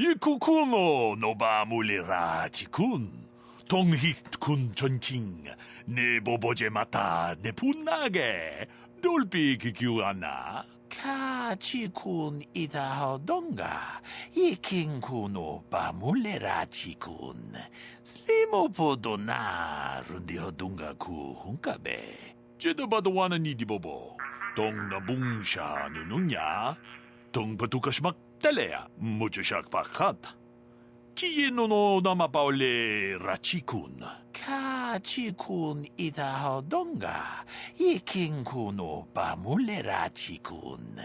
이쿠쿠노 노바물리라지군 동히군 전칭 네 보보제 마타 네 분나게 돌비 기규하나 카지군 이다하던가 이킹쿠노 바물레라지군 슬리모포도나 룬디허둥가 구훈가베 제도바도 와는 이디보보 동나뭉샤 누누냐 동바두카시막 달래야 무주샥 바깥 기노노 나마바올레 라치군 카치군 이다하던가 이킹쿠노 바물레 라치군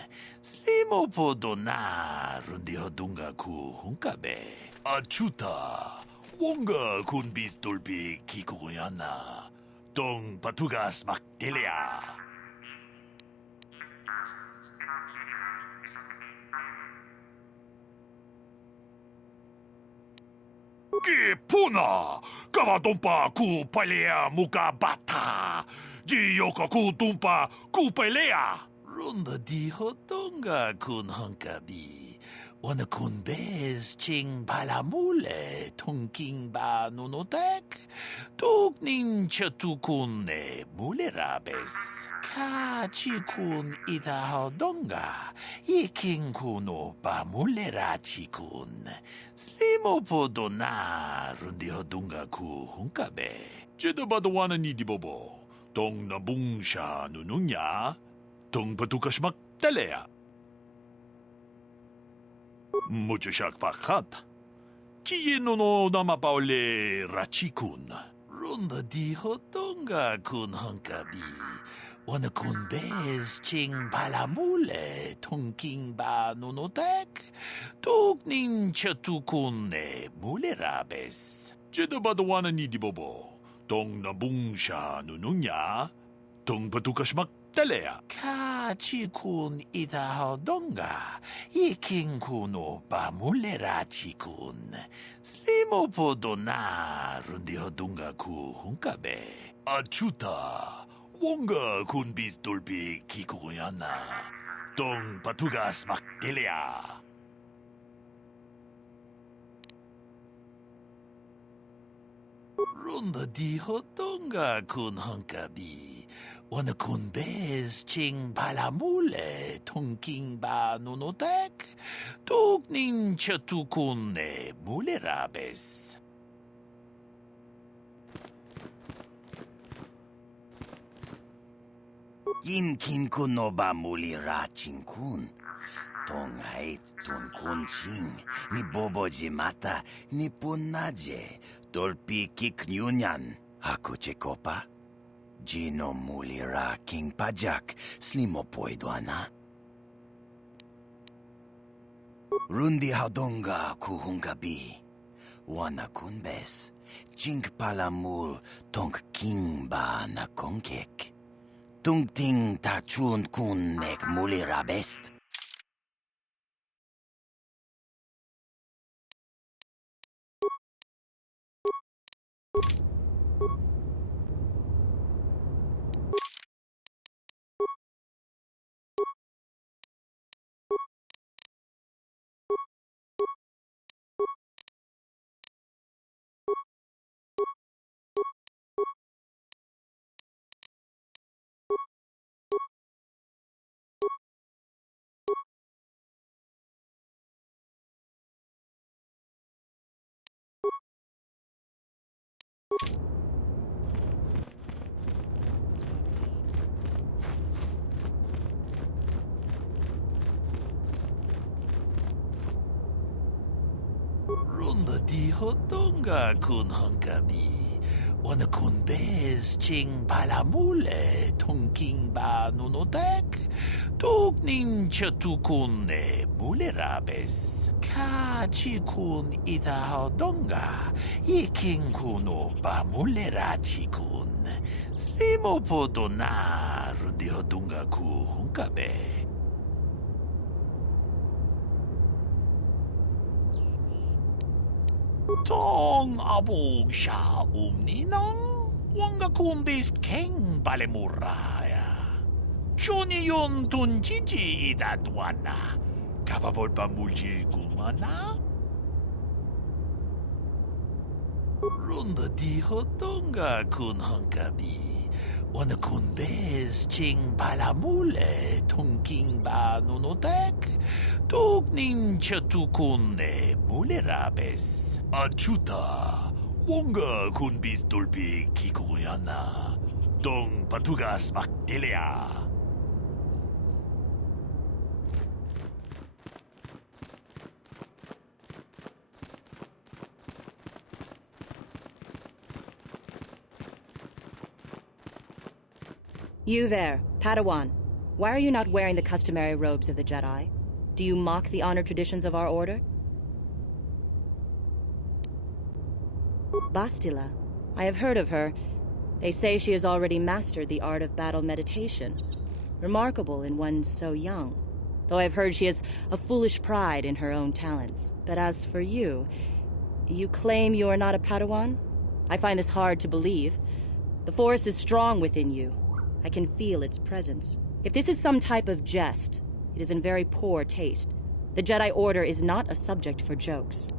슬리모포도나 룬디허둥가 구훈가베 아추타 원가 군비스돌비 기구야나 동 바투가스 막딜레야 Puna, kavatumpa kuupalea muka bata. Jioka kutumpa kuupalea. Runda dihotonga kun hankabi. Wana kun bez ching palamule tongking ba nunotek. Tukning chatukune mulerabes. Kachikun itahodonga. Iking kuno ba mulerachikun. 슬리모포도나 룬디허둥가 구훈가베 제도바도 와는 이디보보 동나뭉샤 누누냐 동바두카시막 달래야 무주샥 바깥 기노노 나마바올레 라치군 룬다디허둥가 군헌가비 Wanna kun bez ching palamule tongking ba nunotek tukning chatukune mulerabes 제도바도 와는 이디보보 동나뭉샤 누누냐 동바두카시막 달래야 카치군 이다하던가 이킹쿠노 바물레라치군 슬리모포도나 룬디허둥가 구훈가베 아추타 원가 군비스돌비 기구야나 동 바투가스 막딜레야 룬다 디호동가 군헌가비 와나 군베스 칭 발라물레 통킹 바 누노텍 뚝닝 차투군네 물레라베스 인킨쿠노바 물리라친군 동아이 둔군칭 니 보보지 마타 니 분나제 돌피 킥뉴냔 아쿠체코파 지노 물리라 킹파작 슬리모포이도아나 룬디 하동가 구훈가비 와나 군베스 징크팔라물 똥킹바 나 공객 뚱팅 다춘 군넥 물리라베스트 룬다 디호동가 군헌가비 와나 군베스 칭 발라물레 통킹 바 누노텍 뚝닝 차투군네 물레라베스 카치군 이다하던가 이킹쿠노 바물레라치군 슬리모포도나 룬디호동가 구훈가베 Tong abog siya umninang wanga kumbis keng balemuraya. Johnny yon tunjiji idatwana. Kapabot pa mulji kumana? Runda di hotonga kun hangkabi. Wana kun bez ching palamule tungking ba nunotek. Tuk nin chatukune mulerabes. Achuta. Wonga kun bis tulpi kikuyana. Dong patugas maktilea. You there, Padawan. Why are you not wearing the customary robes of the Jedi? Do you mock the honored traditions of our order? Bastila. I have heard of her. They say she has already mastered the art of battle meditation. Remarkable in one so young. Though I've heard she has a foolish pride in her own talents. But as for you, you claim you are not a Padawan? I find this hard to believe. The Force is strong within you. I can feel its presence. If this is some type of jest, it is in very poor taste. The Jedi Order is not a subject for jokes.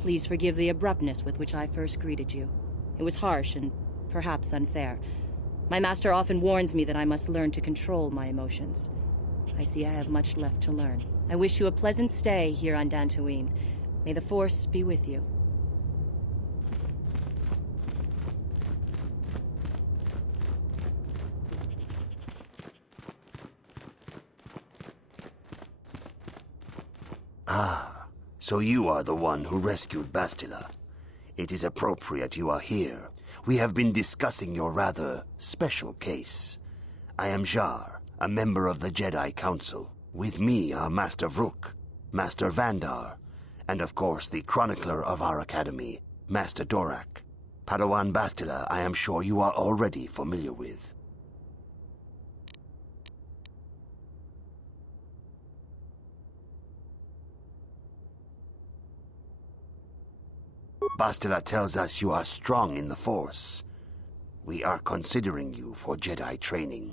Please forgive the abruptness with which I first greeted you. It was harsh and perhaps unfair. My master often warns me that I must learn to control my emotions. I see I have much left to learn. I wish you a pleasant stay here on Dantooine. May the Force be with you. Ah, so you are the one who rescued Bastila. It is appropriate you are here. We have been discussing your rather special case. I am Jar, a member of the Jedi Council. With me are Master Vrook, Master Vandar, and of course the chronicler of our academy, Master Dorak. Padawan Bastila, I am sure you are already familiar with. Bastila tells us you are strong in the Force. We are considering you for Jedi training.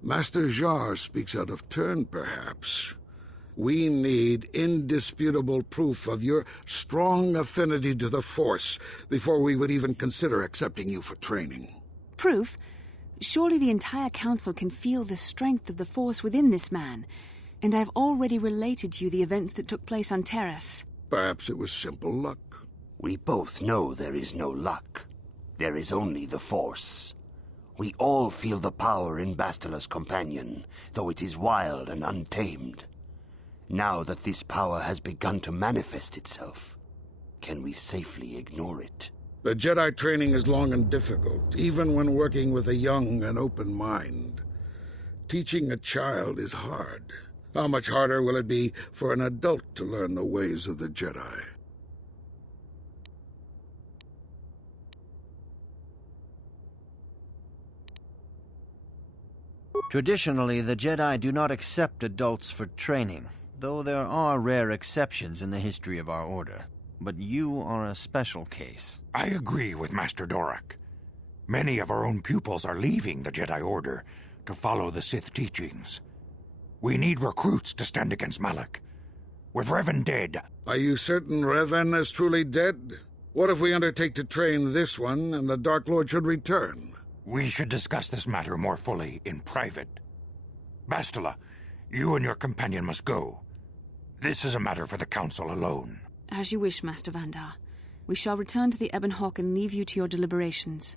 Master Jar speaks out of turn, perhaps. We need indisputable proof of your strong affinity to the Force before we would even consider accepting you for training. Proof? Surely the entire council can feel the strength of the Force within this man, and I've already related to you the events that took place on Terrace. Perhaps it was simple luck. We both know there is no luck. There is only the Force. We all feel the power in Bastila's companion, though it is wild and untamed. Now that this power has begun to manifest itself, can we safely ignore it? The Jedi training is long and difficult, even when working with a young and open mind. Teaching a child is hard. How much harder will it be for an adult to learn the ways of the Jedi? Traditionally, the Jedi do not accept adults for training, though there are rare exceptions in the history of our order. But you are a special case. I agree with Master Dorak. Many of our own pupils are leaving the Jedi Order to follow the Sith teachings. We need recruits to stand against Malak. With Revan dead... Are you certain Revan is truly dead? What if we undertake to train this one and the Dark Lord should return? We should discuss this matter more fully in private. Bastila, you and your companion must go. This is a matter for the Council alone. As you wish, Master Vandar. We shall return to the Ebon Hawk and leave you to your deliberations.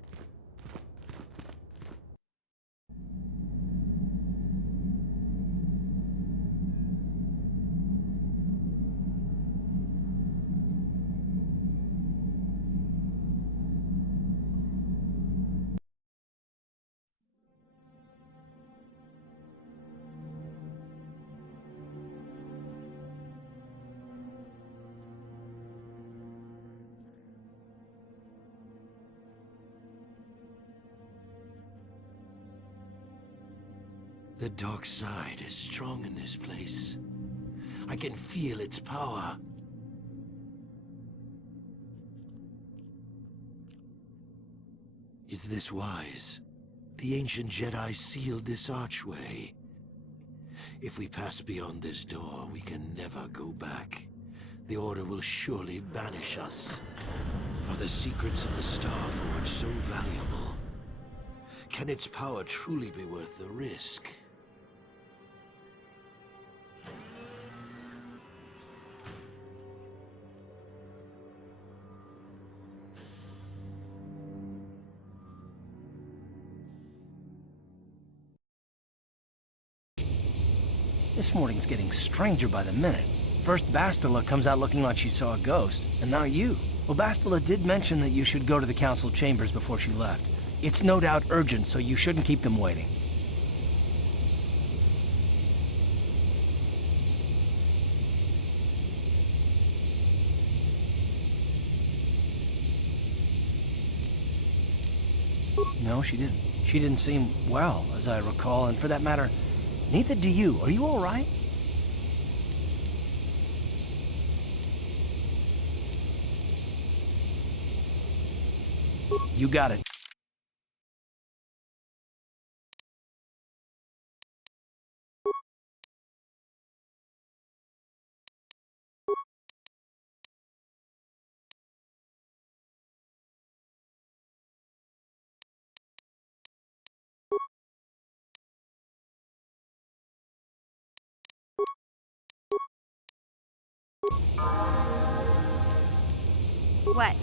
The dark side is strong in this place. I can feel its power. Is this wise? The ancient Jedi sealed this archway. If we pass beyond this door, we can never go back. The Order will surely banish us. Are the secrets of the Star Forge so valuable? Can its power truly be worth the risk? This morning's getting stranger by the minute. First Bastila comes out looking like she saw a ghost, and now you. Well, Bastila did mention that you should go to the council chambers before she left. It's no doubt urgent, so you shouldn't keep them waiting. No, she didn't. She didn't seem well, as I recall, and for that matter, neither do you. Are you all right? You got it. What?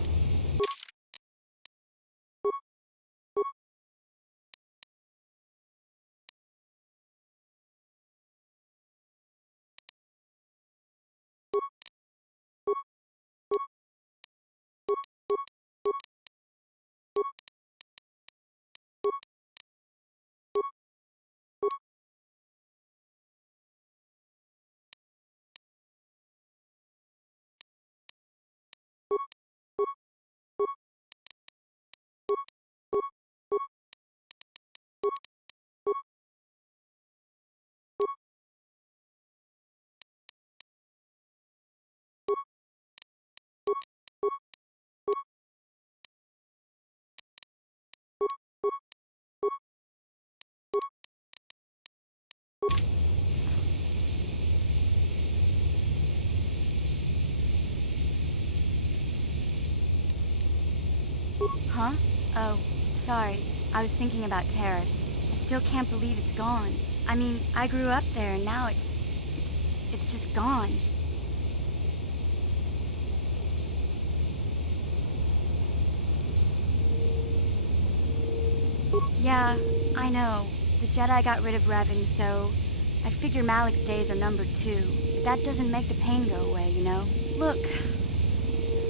Huh? Oh, sorry. I was thinking about Terrace. I still can't believe it's gone. I mean, I grew up there and now it's just gone. Yeah, I know. The Jedi got rid of Revan, so I figure Malik's days are numbered too. But that doesn't make the pain go away, you know? Look,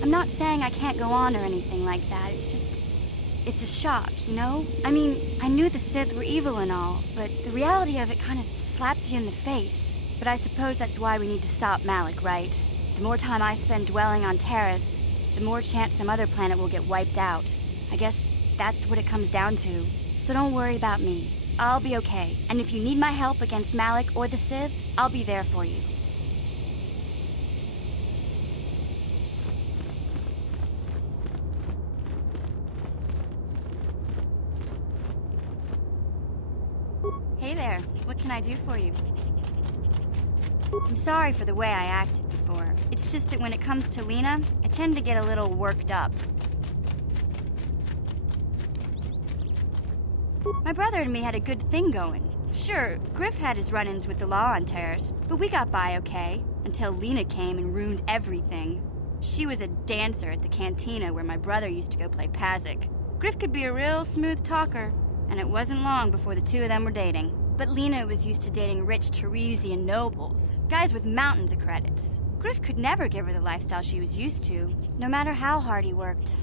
I'm not saying I can't go on or anything like that. It's just, it's a shock, you know? I mean, I knew the Sith were evil and all, but the reality of it kind of slaps you in the face. But I suppose that's why we need to stop Malik, right? The more time I spend dwelling on Terrace, the more chance some other planet will get wiped out. I guess that's what it comes down to. So don't worry about me. I'll be okay. And if you need my help against Malik or the Sith, I'll be there for you. Hey there. What can I do for you? I'm sorry for the way I acted before. It's just that when it comes to Lena, I tend to get a little worked up. My brother and me had a good thing going. Sure, Griff had his run-ins with the law on Terrace, but we got by okay, until Lena came and ruined everything. She was a dancer at the cantina where my brother used to go play Pazik. Griff could be a real smooth talker, and it wasn't long before the two of them were dating. But Lena was used to dating rich Teresian nobles, guys with mountains of credits. Griff could never give her the lifestyle she was used to, no matter how hard he worked.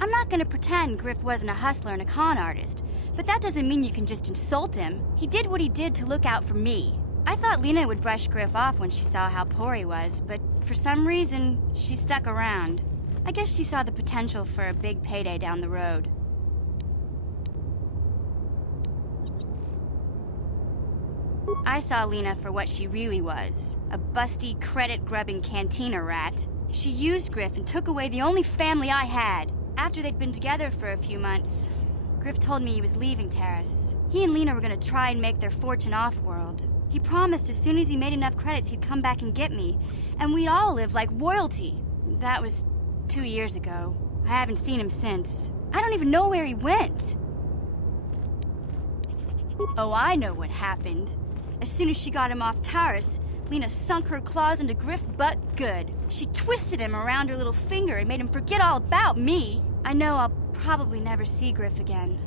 I'm not gonna pretend Griff wasn't a hustler and a con artist, but that doesn't mean you can just insult him. He did what he did to look out for me. I thought Lena would brush Griff off when she saw how poor he was, but for some reason, she stuck around. I guess she saw the potential for a big payday down the road. I saw Lena for what she really was, a busty, credit-grubbing cantina rat. She used Griff and took away the only family I had. After they'd been together for a few months, Griff told me he was leaving Terrace. He and Lena were gonna try and make their fortune off-world. He promised as soon as he made enough credits he'd come back and get me, and we'd all live like royalty. That was 2 years ago. I haven't seen him since. I don't even know where he went. Oh, I know what happened. As soon as she got him off Taurus, Lena sunk her claws into Griff butt good. She twisted him around her little finger and made him forget all about me. I know I'll probably never see Griff again.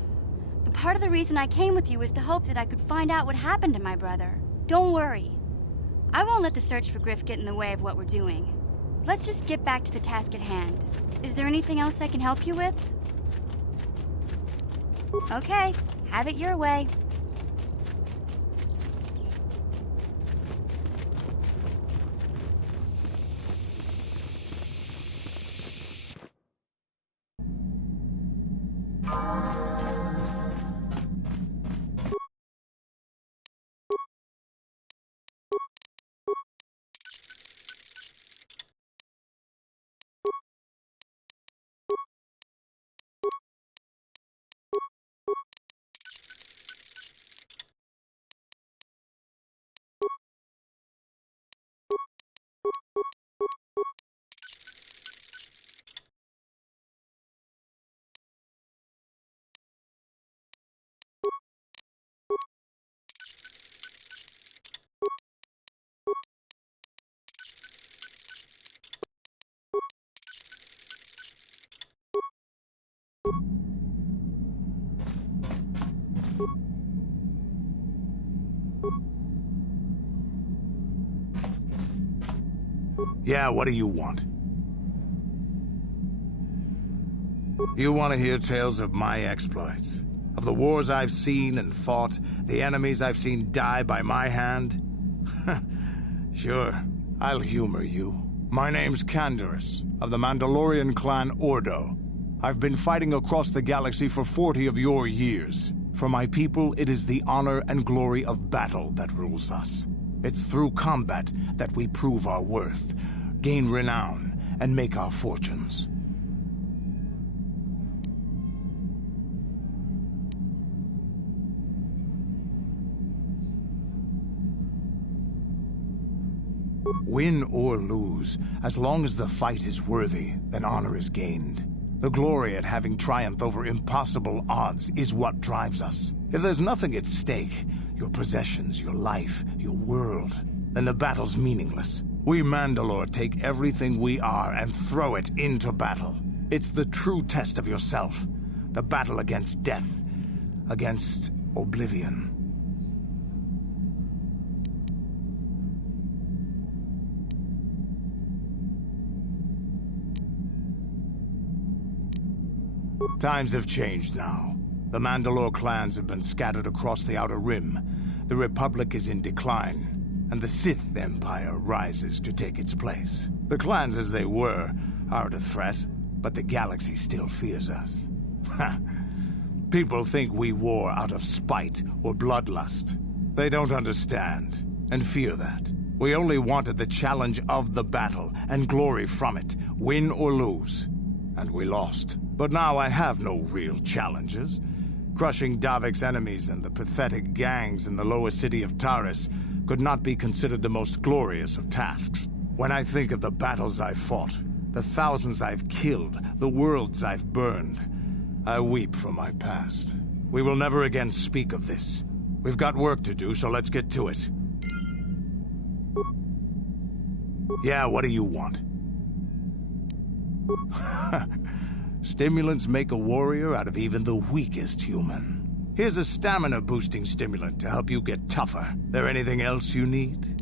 But part of the reason I came with you was the hope that I could find out what happened to my brother. Don't worry. I won't let the search for Griff get in the way of what we're doing. Let's just get back to the task at hand. Is there anything else I can help you with? Okay, have it your way. Yeah, what do you want? You want to hear tales of my exploits? Of the wars I've seen and fought, the enemies I've seen die by my hand? Sure, I'll humor you. My name's Canderous, of the Mandalorian clan Ordo. I've been fighting across the galaxy for 40 of your years. For my people, it is the honor and glory of battle that rules us. It's through combat that we prove our worth, gain renown, and make our fortunes. Win or lose, as long as the fight is worthy, then honor is gained. The glory at having triumphed over impossible odds is what drives us. If there's nothing at stake, your possessions, your life, your world, then the battle's meaningless. We Mandalore take everything we are and throw it into battle. It's the true test of yourself. The battle against death, against oblivion. Times have changed now. The Mandalore clans have been scattered across the Outer Rim. The Republic is in decline, and the Sith Empire rises to take its place. The clans as they were aren't a threat, but the galaxy still fears us. People think we war out of spite or bloodlust. They don't understand, and fear that. We only wanted the challenge of the battle, and glory from it, win or lose. And we lost. But now I have no real challenges. Crushing Davik's enemies and the pathetic gangs in the lower city of Taurus could not be considered the most glorious of tasks. When I think of the battles I've fought, the thousands I've killed, the worlds I've burned, I weep for my past. We will never again speak of this. We've got work to do, so let's get to it. Yeah, what do you want? Stimulants make a warrior out of even the weakest human. Here's a stamina-boosting stimulant to help you get tougher. There anything else you need?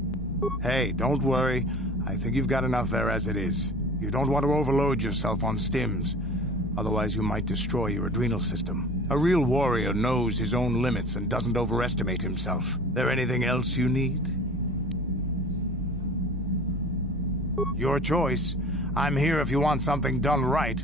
Hey, don't worry. I think you've got enough there as it is. You don't want to overload yourself on stims. Otherwise, you might destroy your adrenal system. A real warrior knows his own limits and doesn't overestimate himself. There anything else you need? Your choice. I'm here if you want something done right.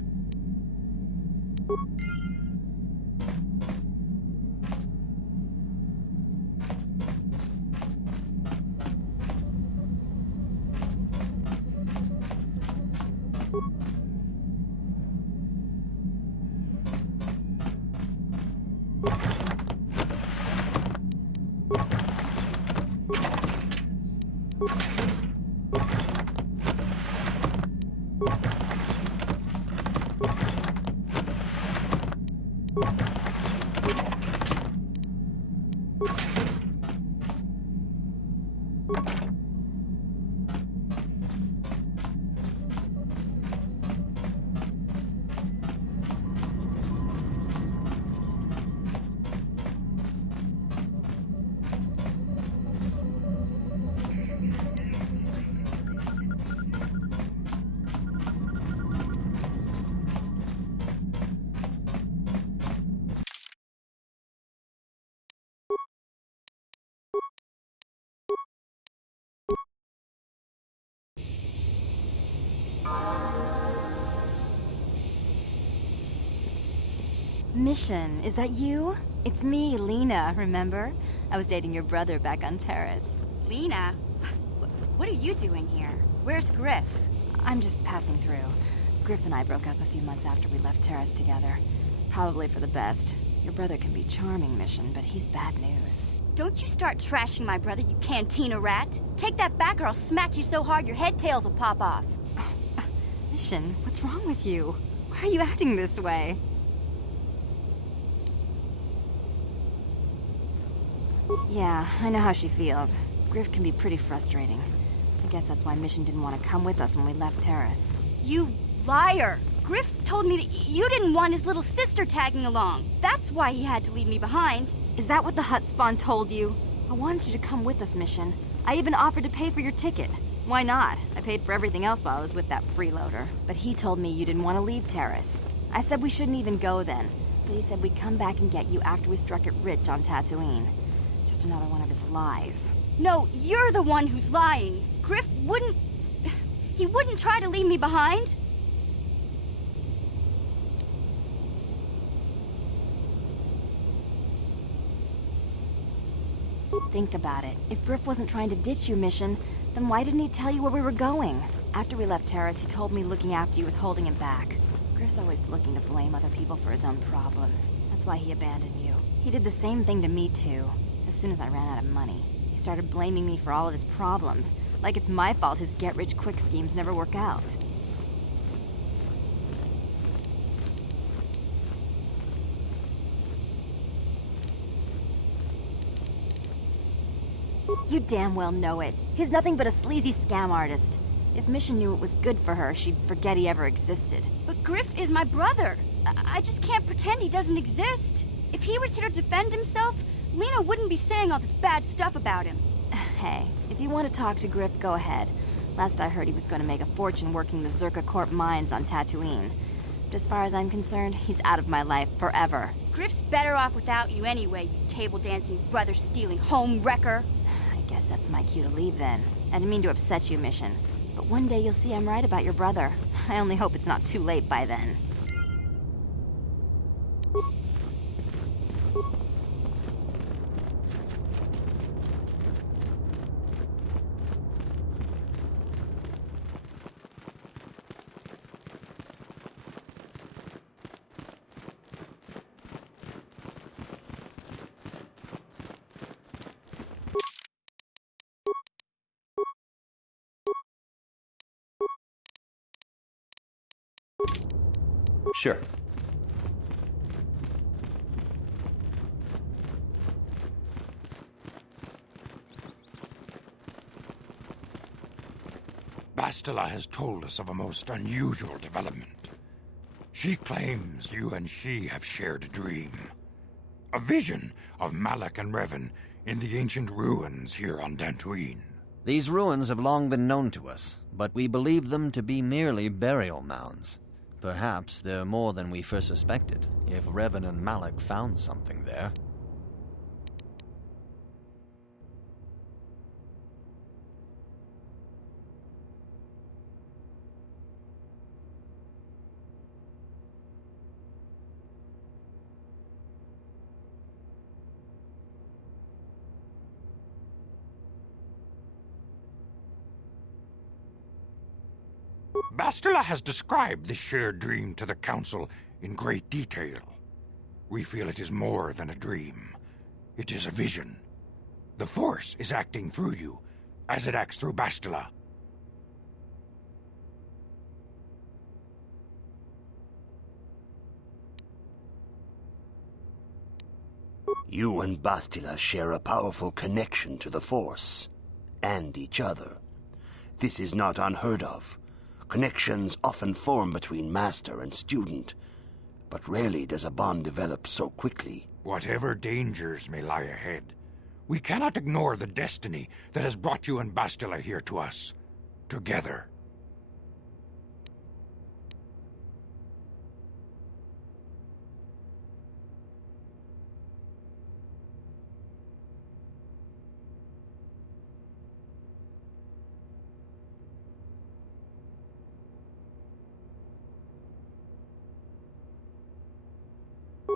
Mission, is that you? It's me, Lena, remember? I was dating your brother back on Terrace. Lena? What are you doing here? Where's Griff? I'm just passing through. Griff and I broke up a few months after we left Terrace together. Probably for the best. Your brother can be charming, Mission, but he's bad news. Don't you start trashing my brother, you cantina rat! Take that back or I'll smack you so hard your head tails will pop off! Mission, what's wrong with you? Why are you acting this way? Yeah, I know how she feels. Griff can be pretty frustrating. I guess that's why Mission didn't want to come with us when we left Terrace. You liar! Griff told me that you didn't want his little sister tagging along. That's why he had to leave me behind. Is that what the Hutt spawn told you? I wanted you to come with us, Mission. I even offered to pay for your ticket. Why not? I paid for everything else while I was with that freeloader. But he told me you didn't want to leave Terrace. I said we shouldn't even go then. But he said we'd come back and get you after we struck it rich on Tatooine. Just another one of his lies. No, you're the one who's lying. Griff wouldn't... He wouldn't try to leave me behind. Think about it. If Griff wasn't trying to ditch you, Mission, then why didn't he tell you where we were going? After we left Terrace, he told me looking after you was holding him back. Griff's always looking to blame other people for his own problems. That's why he abandoned you. He did the same thing to me, too. As soon as I ran out of money, he started blaming me for all of his problems. Like it's my fault his get-rich-quick schemes never work out. You damn well know it. He's nothing but a sleazy scam artist. If Mission knew it was good for her, she'd forget he ever existed. But Griff is my brother. I just can't pretend he doesn't exist. If he was here to defend himself, Lena wouldn't be saying all this bad stuff about him. Hey, if you want to talk to Griff, go ahead. Last I heard, he was going to make a fortune working the Zerka Corp mines on Tatooine. But as far as I'm concerned, he's out of my life forever. Griff's better off without you anyway, you table-dancing, brother-stealing home wrecker. I guess that's my cue to leave then. I didn't mean to upset you, Mission. But one day you'll see I'm right about your brother. I only hope it's not too late by then. Sure. Bastila has told us of a most unusual development. She claims you and she have shared a dream. A vision of Malak and Revan in the ancient ruins here on Dantooine. These ruins have long been known to us, but we believe them to be merely burial mounds. Perhaps they're more than we first suspected, if Revan and Malak found something there. Bastila has described this shared dream to the Council in great detail. We feel it is more than a dream. It is a vision. The Force is acting through you, as it acts through Bastila. You and Bastila share a powerful connection to the Force, and each other. This is not unheard of. Connections often form between master and student, but rarely does a bond develop so quickly. Whatever dangers may lie ahead, we cannot ignore the destiny that has brought you and Bastila here to us, together.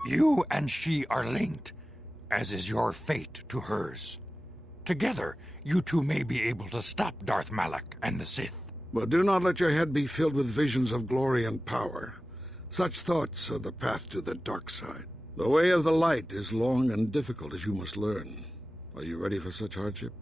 You and she are linked, as is your fate to hers. Together, you two may be able to stop Darth Malak and the Sith. But do not let your head be filled with visions of glory and power. Such thoughts are the path to the dark side. The way of the light is long and difficult, as you must learn. Are you ready for such hardship?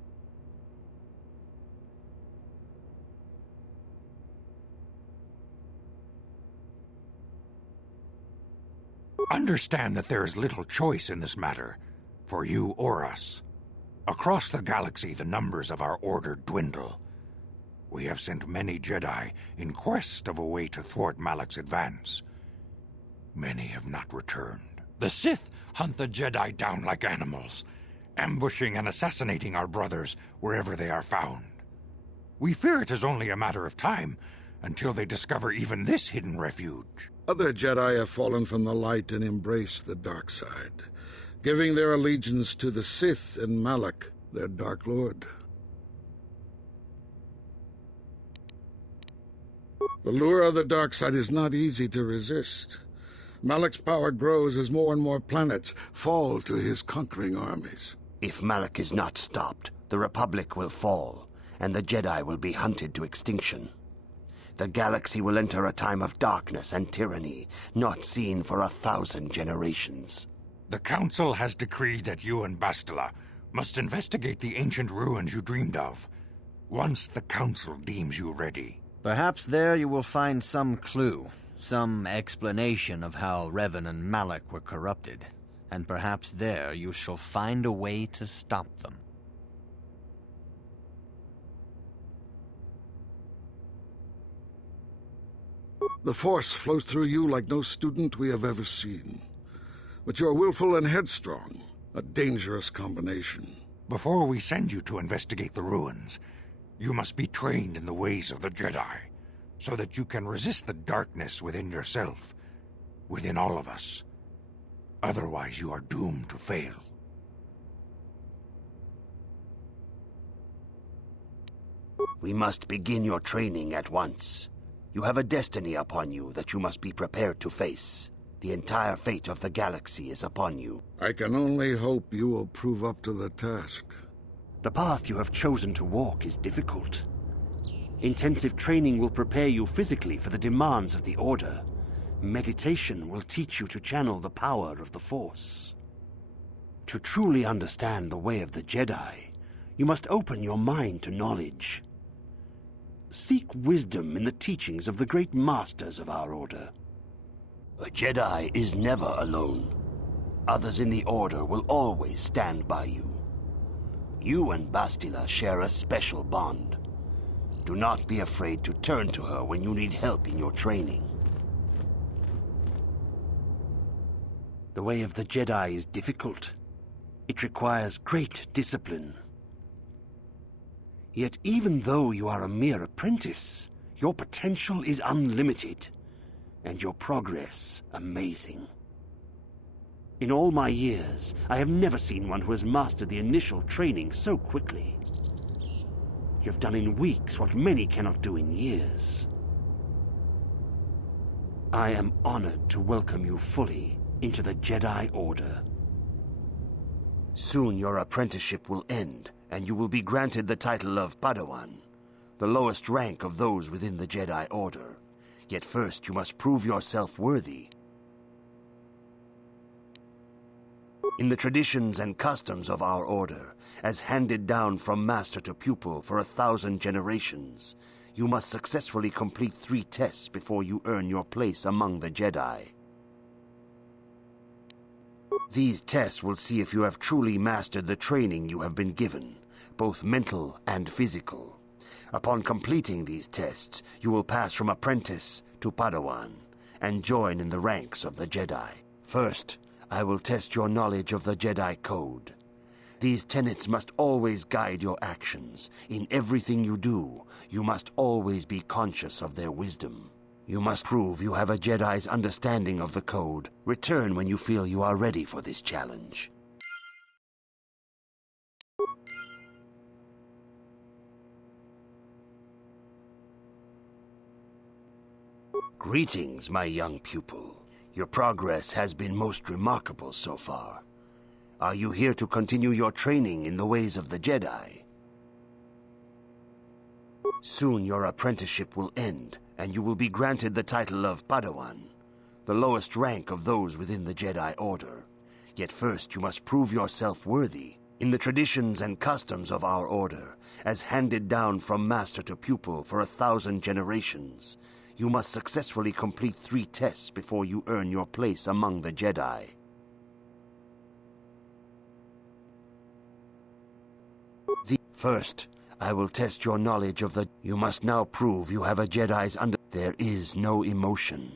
Understand that there is little choice in this matter, for you or us. Across the galaxy, the numbers of our order dwindle. We have sent many Jedi in quest of a way to thwart Malak's advance. Many have not returned. The Sith hunt the Jedi down like animals, ambushing and assassinating our brothers wherever they are found. We fear it is only a matter of time until they discover even this hidden refuge. Other Jedi have fallen from the light and embraced the dark side, giving their allegiance to the Sith and Malak, their Dark Lord. The lure of the dark side is not easy to resist. Malak's power grows as more and more planets fall to his conquering armies. If Malak is not stopped, the Republic will fall, and the Jedi will be hunted to extinction. The galaxy will enter a time of darkness and tyranny, not seen for 1,000 generations. The Council has decreed that you and Bastila must investigate the ancient ruins you dreamed of, once the Council deems you ready. Perhaps there you will find some clue, some explanation of how Revan and Malak were corrupted, and perhaps there you shall find a way to stop them. The Force flows through you like no student we have ever seen. But you're willful and headstrong, a dangerous combination. Before we send you to investigate the ruins, you must be trained in the ways of the Jedi, so that you can resist the darkness within yourself, within all of us. Otherwise, you are doomed to fail. We must begin your training at once. You have a destiny upon you that you must be prepared to face. The entire fate of the galaxy is upon you. I can only hope you will prove up to the task. The path you have chosen to walk is difficult. Intensive training will prepare you physically for the demands of the Order. Meditation will teach you to channel the power of the Force. To truly understand the way of the Jedi, you must open your mind to knowledge. Seek wisdom in the teachings of the great masters of our Order. A Jedi is never alone. Others in the Order will always stand by you. You and Bastila share a special bond. Do not be afraid to turn to her when you need help in your training. The way of the Jedi is difficult. It requires great discipline. Yet even though you are a mere apprentice, your potential is unlimited, and your progress amazing. In all my years, I have never seen one who has mastered the initial training so quickly. You have done in weeks what many cannot do in years. I am honored to welcome you fully into the Jedi Order. Soon your apprenticeship will end, and you will be granted the title of Padawan, the lowest rank of those within the Jedi Order. Yet first you must prove yourself worthy. In the traditions and customs of our order, as handed down from master to pupil for 1,000 generations, you must successfully complete 3 tests before you earn your place among the Jedi. These tests will see if you have truly mastered the training you have been given, both mental and physical. Upon completing these tests, you will pass from apprentice to Padawan and join in the ranks of the Jedi. First, I will test your knowledge of the Jedi Code. These tenets must always guide your actions. In everything you do, you must always be conscious of their wisdom. You must prove you have a Jedi's understanding of the Code. Return when you feel you are ready for this challenge. Greetings, my young pupil. Your progress has been most remarkable so far. Are you here to continue your training in the ways of the Jedi? Soon your apprenticeship will end, and you will be granted the title of Padawan, the lowest rank of those within the Jedi Order. Yet first you must prove yourself worthy. In the traditions and customs of our order, as handed down from master to pupil for 1,000 generations, you must successfully complete 3 tests before you earn your place among the Jedi. First, I will test your knowledge of the... You must now prove you have a Jedi's under... There is no emotion.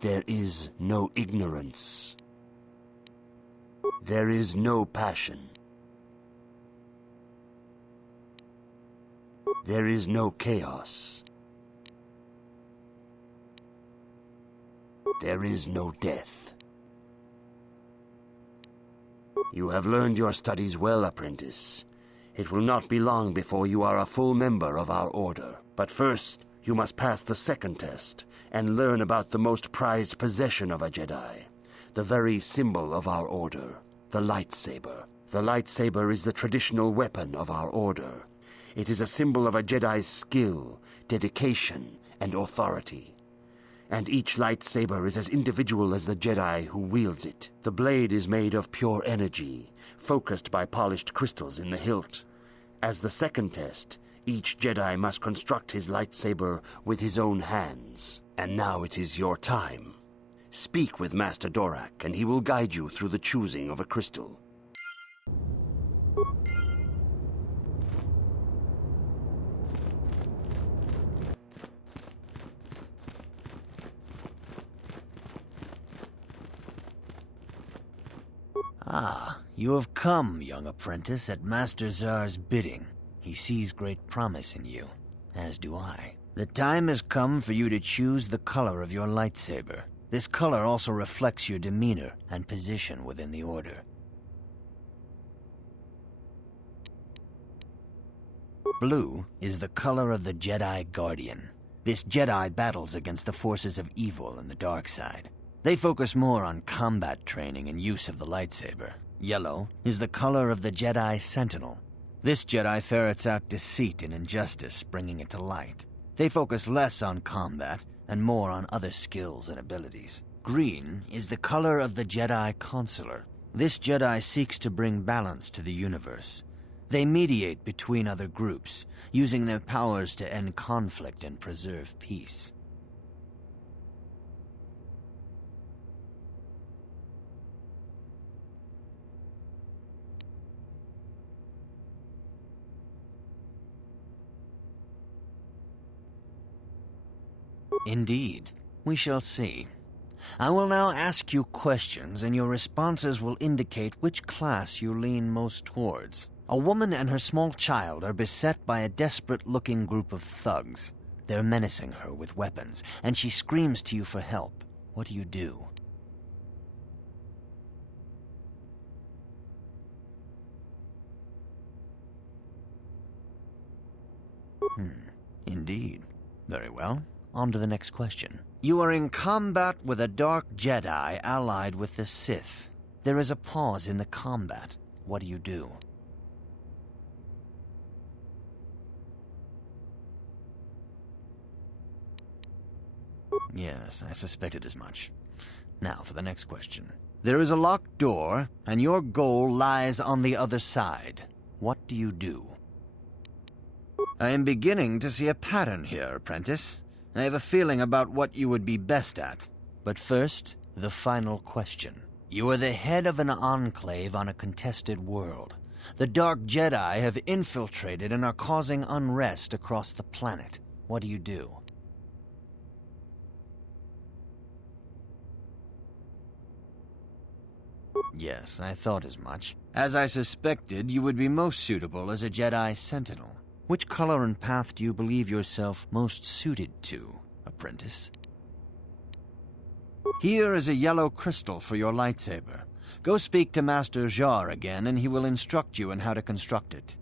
There is no ignorance. There is no passion. There is no chaos. There is no death. You have learned your studies well, apprentice. It will not be long before you are a full member of our order. But first, you must pass the second test and learn about the most prized possession of a Jedi, the very symbol of our order, the lightsaber. The lightsaber is the traditional weapon of our order. It is a symbol of a Jedi's skill, dedication, and authority. And each lightsaber is as individual as the Jedi who wields it. The blade is made of pure energy, focused by polished crystals in the hilt. As the second test, each Jedi must construct his lightsaber with his own hands. And now it is your time. Speak with Master Dorak, and he will guide you through the choosing of a crystal. Ah, you have come, young apprentice, at Master Zar's bidding. He sees great promise in you, as do I. The time has come for you to choose the color of your lightsaber. This color also reflects your demeanor and position within the Order. Blue is the color of the Jedi Guardian. This Jedi battles against the forces of evil and the dark side. They focus more on combat training and use of the lightsaber. Yellow is the color of the Jedi Sentinel. This Jedi ferrets out deceit and injustice, bringing it to light. They focus less on combat and more on other skills and abilities. Green is the color of the Jedi Consular. This Jedi seeks to bring balance to the universe. They mediate between other groups, using their powers to end conflict and preserve peace. Indeed. We shall see. I will now ask you questions, and your responses will indicate which class you lean most towards. A woman and her small child are beset by a desperate-looking group of thugs. They're menacing her with weapons, and she screams to you for help. What do you do? Indeed. Very well. On to the next question. You are in combat with a dark Jedi allied with the Sith. There is a pause in the combat. What do you do? Yes, I suspected as much. Now for the next question. There is a locked door, and your goal lies on the other side. What do you do? I am beginning to see a pattern here, apprentice. I have a feeling about what you would be best at. But first, the final question. You are the head of an enclave on a contested world. The Dark Jedi have infiltrated and are causing unrest across the planet. What do you do? Yes, I thought as much. As I suspected, you would be most suitable as a Jedi Sentinel. Which color and path do you believe yourself most suited to, apprentice? Here is a yellow crystal for your lightsaber. Go speak to Master Jar again, and he will instruct you in how to construct it.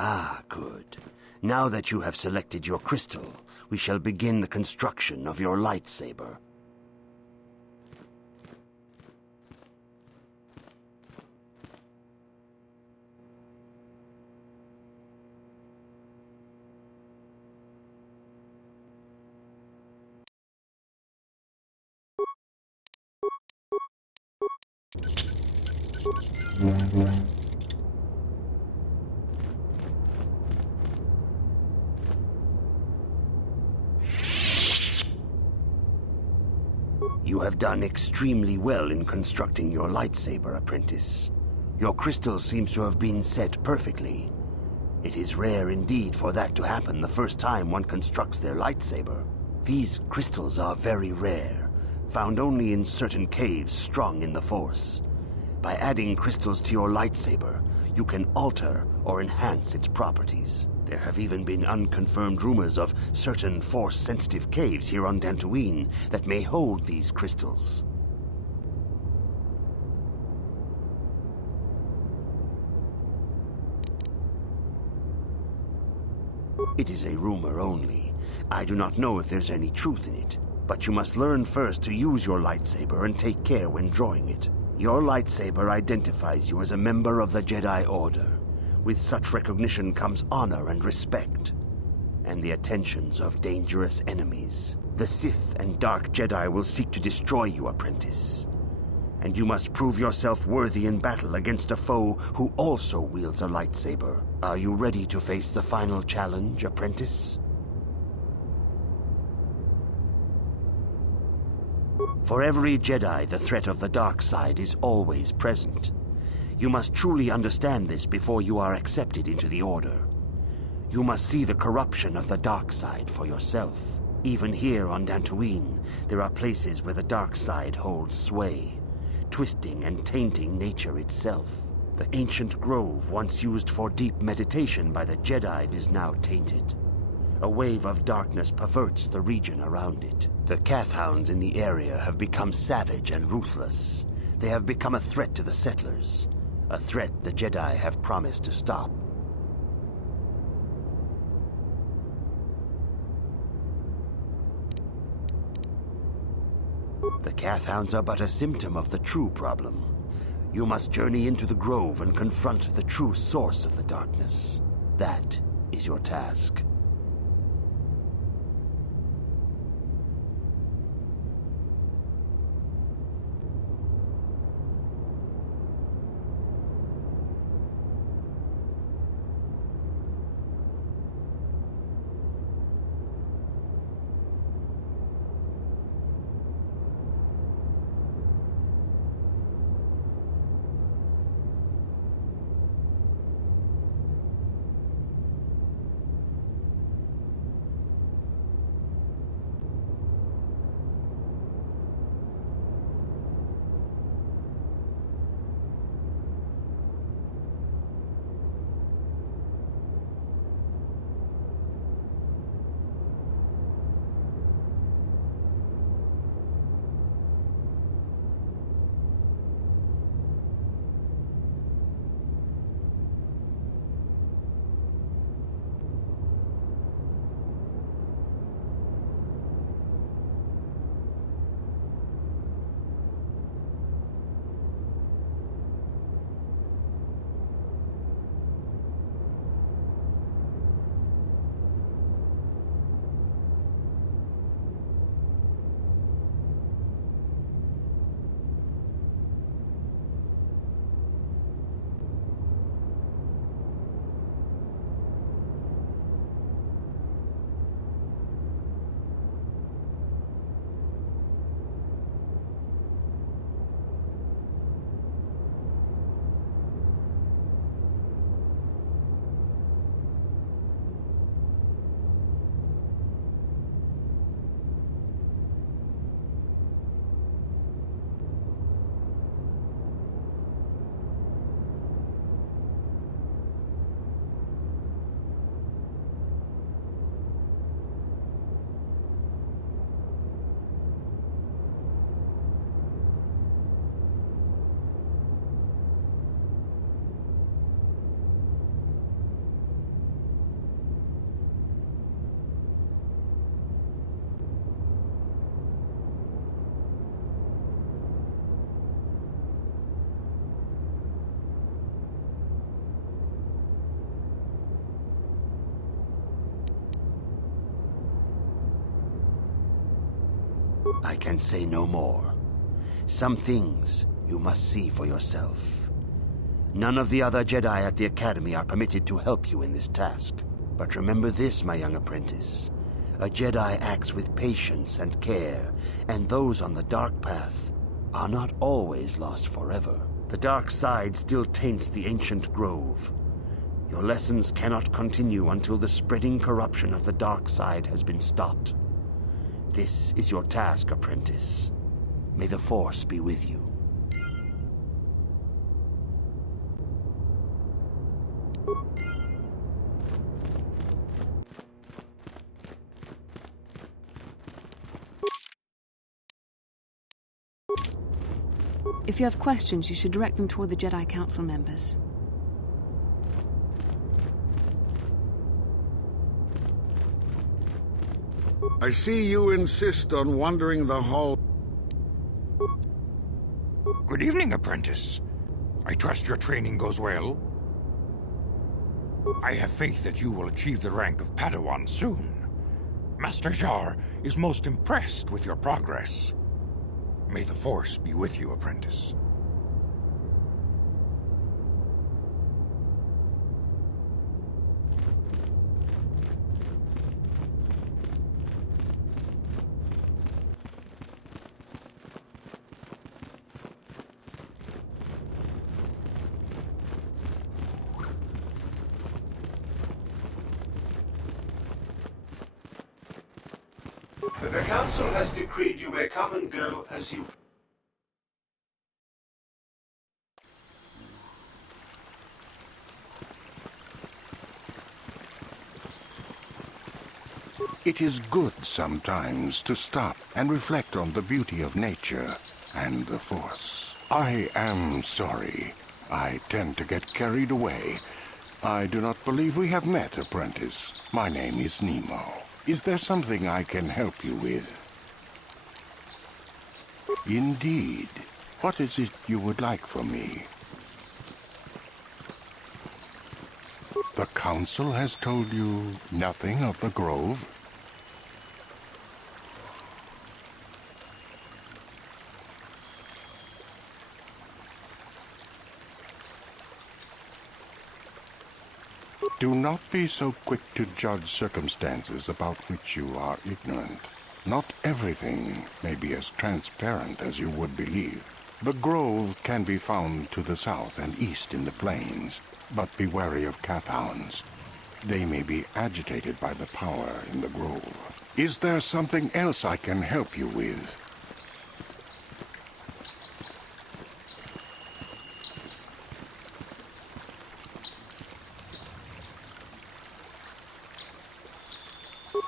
Ah, good. Now that you have selected your crystal, we shall begin the construction of your lightsaber. You have done extremely well in constructing your lightsaber, apprentice. Your crystal seems to have been set perfectly. It is rare indeed for that to happen the first time one constructs their lightsaber. These crystals are very rare, found only in certain caves strung in the Force. By adding crystals to your lightsaber, you can alter or enhance its properties. There have even been unconfirmed rumors of certain Force-sensitive caves here on Dantooine that may hold these crystals. It is a rumor only. I do not know if there's any truth in it, but you must learn first to use your lightsaber and take care when drawing it. Your lightsaber identifies you as a member of the Jedi Order. With such recognition comes honor and respect, and the attentions of dangerous enemies. The Sith and Dark Jedi will seek to destroy you, apprentice. And you must prove yourself worthy in battle against a foe who also wields a lightsaber. Are you ready to face the final challenge, apprentice? For every Jedi, the threat of the dark side is always present. You must truly understand this before you are accepted into the Order. You must see the corruption of the dark side for yourself. Even here on Dantooine, there are places where the dark side holds sway, twisting and tainting nature itself. The ancient grove, once used for deep meditation by the Jedi, is now tainted. A wave of darkness perverts the region around it. The Kathhounds in the area have become savage and ruthless. They have become a threat to the settlers, a threat the Jedi have promised to stop. The Kathhounds are but a symptom of the true problem. You must journey into the grove and confront the true source of the darkness. That is your task. I can say no more. Some things you must see for yourself. None of the other Jedi at the Academy are permitted to help you in this task. But remember this, my young apprentice. A Jedi acts with patience and care, and those on the dark path are not always lost forever. The dark side still taints the ancient grove. Your lessons cannot continue until the spreading corruption of the dark side has been stopped. This is your task, apprentice. May the Force be with you. If you have questions, you should direct them toward the Jedi Council members. I see you insist on wandering the hall. Good evening, apprentice. I trust your training goes well. I have faith that you will achieve the rank of Padawan soon. Master Jar is most impressed with your progress. May the Force be with you, apprentice. The Council has decreed you may come and go as you... It is good sometimes to stop and reflect on the beauty of nature and the Force. I am sorry. I tend to get carried away. I do not believe we have met, apprentice. My name is Nemo. Is there something I can help you with? Indeed. What is it you would like from me? The Council has told you nothing of the Grove? Do not be so quick to judge circumstances about which you are ignorant. Not everything may be as transparent as you would believe. The Grove can be found to the south and east in the plains, but be wary of Cathounds. They may be agitated by the power in the Grove. Is there something else I can help you with?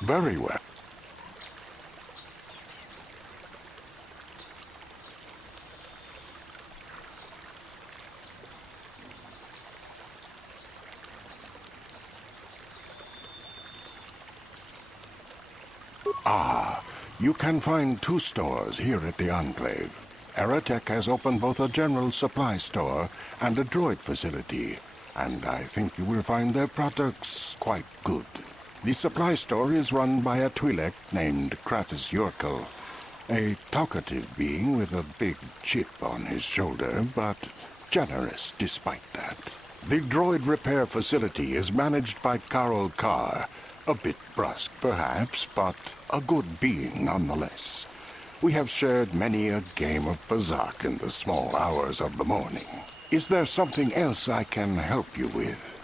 Very well. You can find 2 stores here at the Enclave. Aerotech has opened both a general supply store and a droid facility, and I think you will find their products quite good. The supply store is run by a Twi'lek named Kratos Yorkel, a talkative being with a big chip on his shoulder, but generous despite that. The droid repair facility is managed by Carol Carr, a bit brusque perhaps, but a good being nonetheless. We have shared many a game of Bazak in the small hours of the morning. Is there something else I can help you with?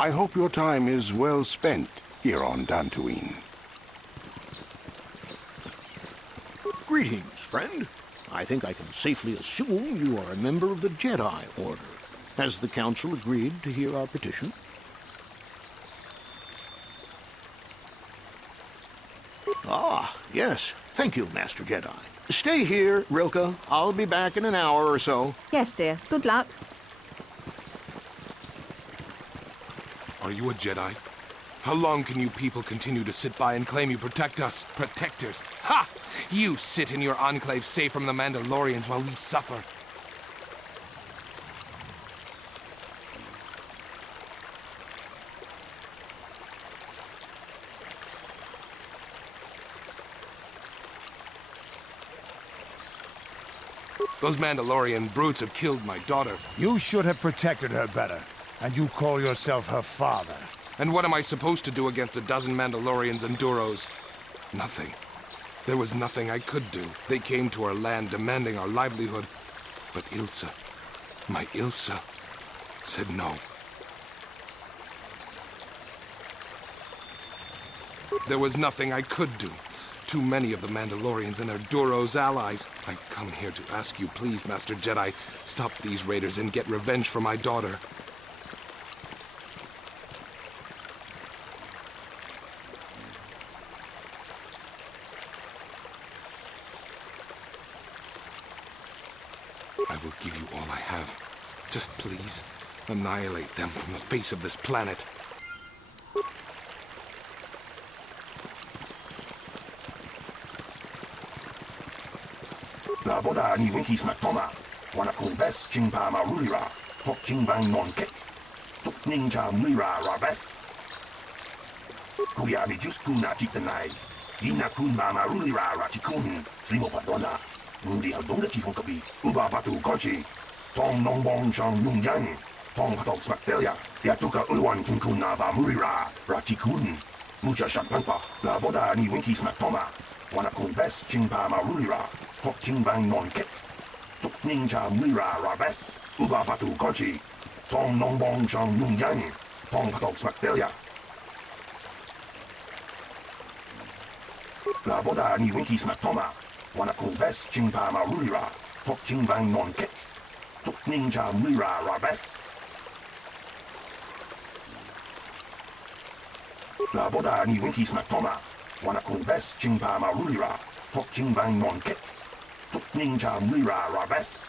I hope your time is well spent here on Dantooine. Greetings, friend. I think I can safely assume you are a member of the Jedi Order. Has the Council agreed to hear our petition? Ah, yes. Thank you, Master Jedi. Stay here, Rilka. I'll be back in an hour or so. Yes, dear. Good luck. Are you a Jedi? How long can you people continue to sit by and claim you protect us? Protectors? Ha! You sit in your enclave safe from the Mandalorians while we suffer. Those Mandalorian brutes have killed my daughter. You should have protected her better. And you call yourself her father. And what am I supposed to do against a dozen Mandalorians and Duros? Nothing. There was nothing I could do. They came to our land demanding our livelihood. But Ilsa, my Ilsa, said no. There was nothing I could do. Too many of the Mandalorians and their Duros allies. I've come here to ask you, please, Master Jedi, stop these raiders and get revenge for my daughter. I will give you all I have. Just please, annihilate them from the face of this planet. La boda ni winkis matoma. Wana kun bes chingpa marulira. Tok chingbang non kek. Tuk ninja muira rabes. Kuya mi just kuna chitanai. Ina kun marulira rachikun. Slimo patona. Mundi haldonga chihonkabi. Uba batu gochi. Tong nong bong chong nung yang. Tong hatok smaktelia. Yatuka ulwan kinkun na ba murira. Rachikun. Mucha shampampa. La boda ni winkis matoma. Wana kun bes chingpa marulira. Tok chingbang non kek. Tuk ninja muira rabes. Uba batu gochi. Tong nong bong chong nung yang. Tong hatok smaktelia. La boda ni winkis matoma. Wana kun bes chingpa marulira. Tok chingbang non kek. Tuk ninja muira rabes. La boda ni winkis matoma. Wana kun bes chingpa marulira. Tok chingbang non kek. Tuk ninja muira rabes.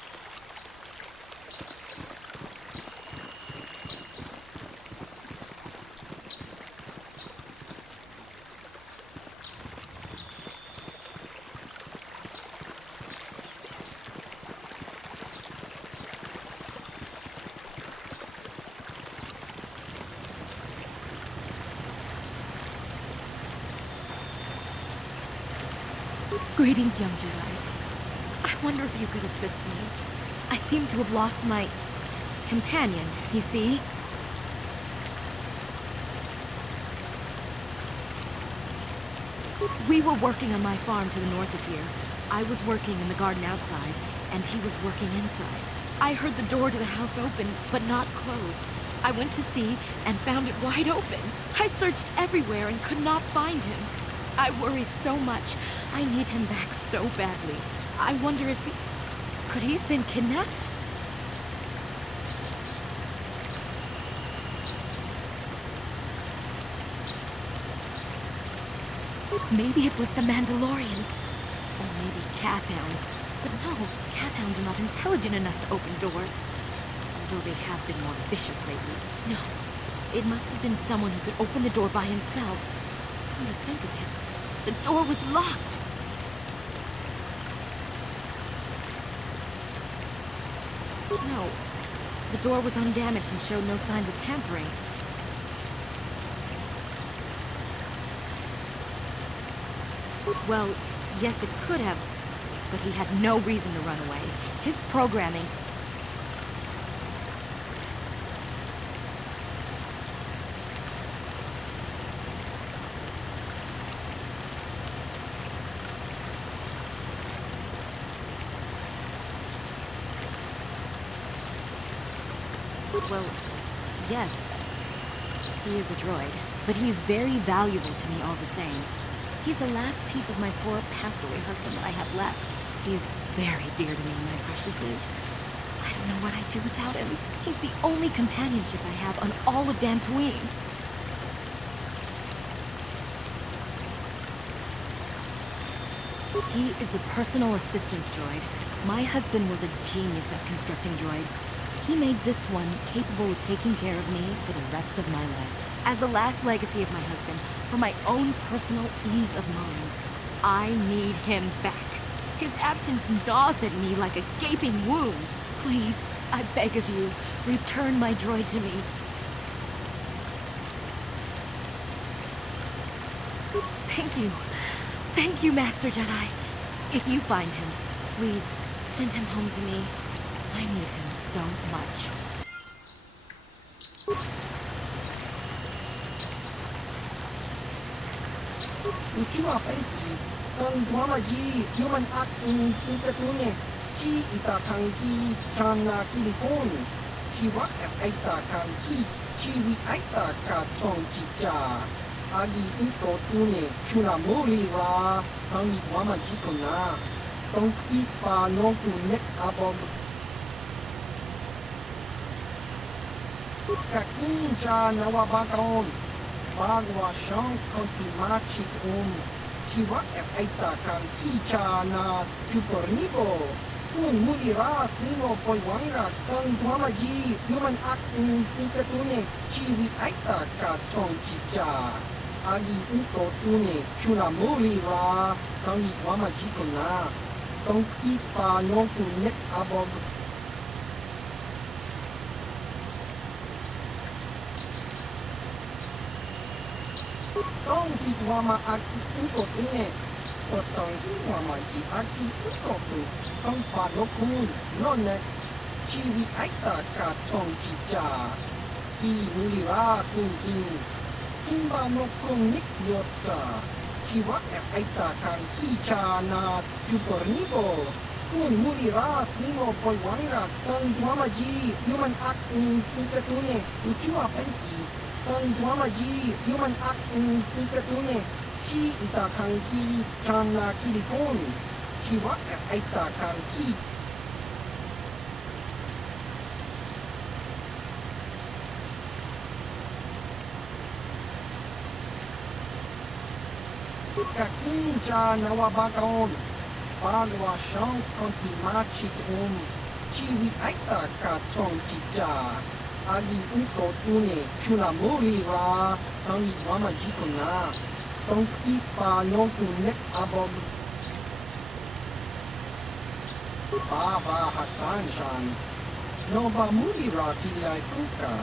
Greetings, young Jedi. I wonder if you could assist me. I seem to have lost my companion, you see? We were working on my farm to the north of here. I was working in the garden outside, and he was working inside. I heard the door to the house open, but not close. I went to see and found it wide open. I searched everywhere and could not find him. I worry so much. I need him back so badly. I wonder if he... Could he have been kidnapped? Maybe it was the Mandalorians. Or maybe Cathhounds. But no, Cathhounds are not intelligent enough to open doors. Although they have been more vicious lately. No, it must have been someone who could open the door by himself. Come to think of it, the door was locked. No, the door was undamaged and showed no signs of tampering. Well, yes, it could have, but he had no reason to run away. His programming... Well, yes, he is a droid, but he is very valuable to me all the same. He's the last piece of my poor passed-away husband that I have left. He is very dear to me, my preciouses. I don't know what I'd do without him. He's the only companionship I have on all of Dantooine. He is a personal assistance droid. My husband was a genius at constructing droids. He made this one capable of taking care of me for the rest of my life. As the last legacy of my husband, for my own personal ease of mind, I need him back. His absence gnaws at me like a gaping wound. Please, I beg of you, return my droid to me. Thank you. Thank you, Master Jedi. If you find him, please send him home to me. I need him so much. うちはペンキ、ang tuamaji, human act in itatune, chi ita kanki, chana kilikon, chi wak aita kanki, chi wi aita ka chong chicha, agi ito tune, chuna muri wa, ang tuamaji ko na, tong ipa nong tunek abog. Kakin cha nawabakon, bagwa siyang kontimachit Chiwa aita kan kicha na Pupornibo. Kung muliras nino poywanga kang ituamaji human acting itatune chiwi aita ka chong chicha. Agi uto tune chuna mulira kang ituamaji ko na. Tong Kipa Nonku Nek Abog. Tong Hitwama Aki Inkot Ine. Tong Hitwama Ji Aki Inkotu. Tong Padokun Nonek. Chiwi Aita Ka Tong Chicha. Ki Mulira Kunkin. Kimba Nokung Nik Yotsa. Chiwa Aita Kan Kicha Na Yupornibo. Kun Mulira Snimo Polwanga. Tong Hitwama Ji Human Act in Inkatune. Uchua Penki. Tong Hitwama-ji, human act in Ikatune, Chi ita kang ki chan na kilikon, Chi wak aita kang ki. Kakin cha nawabakaon, Pagwa siyang konti machit Chi wi aita ka tong chicha. Agi uko une kuna muri ra tangi wama jiko na tong ipa nonku nek abog Baba Hassan Shan Nova muri ra tilai kuka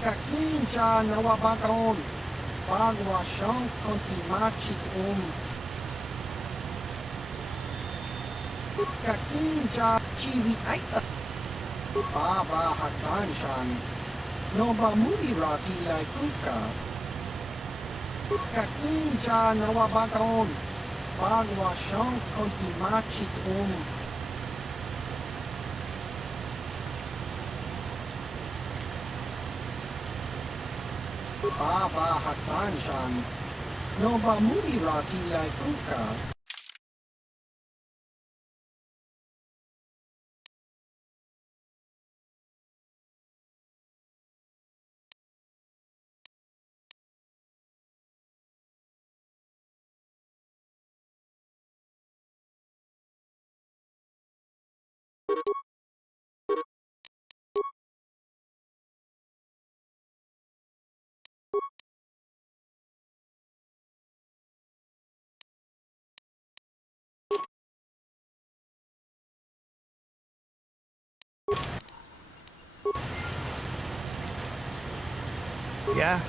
Kakinja nawabakaon Bagwa siyang konti machit Kakinja chiwi aita Baba Hassan Shan Nova Muri Rati Lai Kuka Kakinja Nawabakaon Bagwa Shank Konti Machit Baba Hassan Shan Nova Muri Rati Lai Kuka Yeah?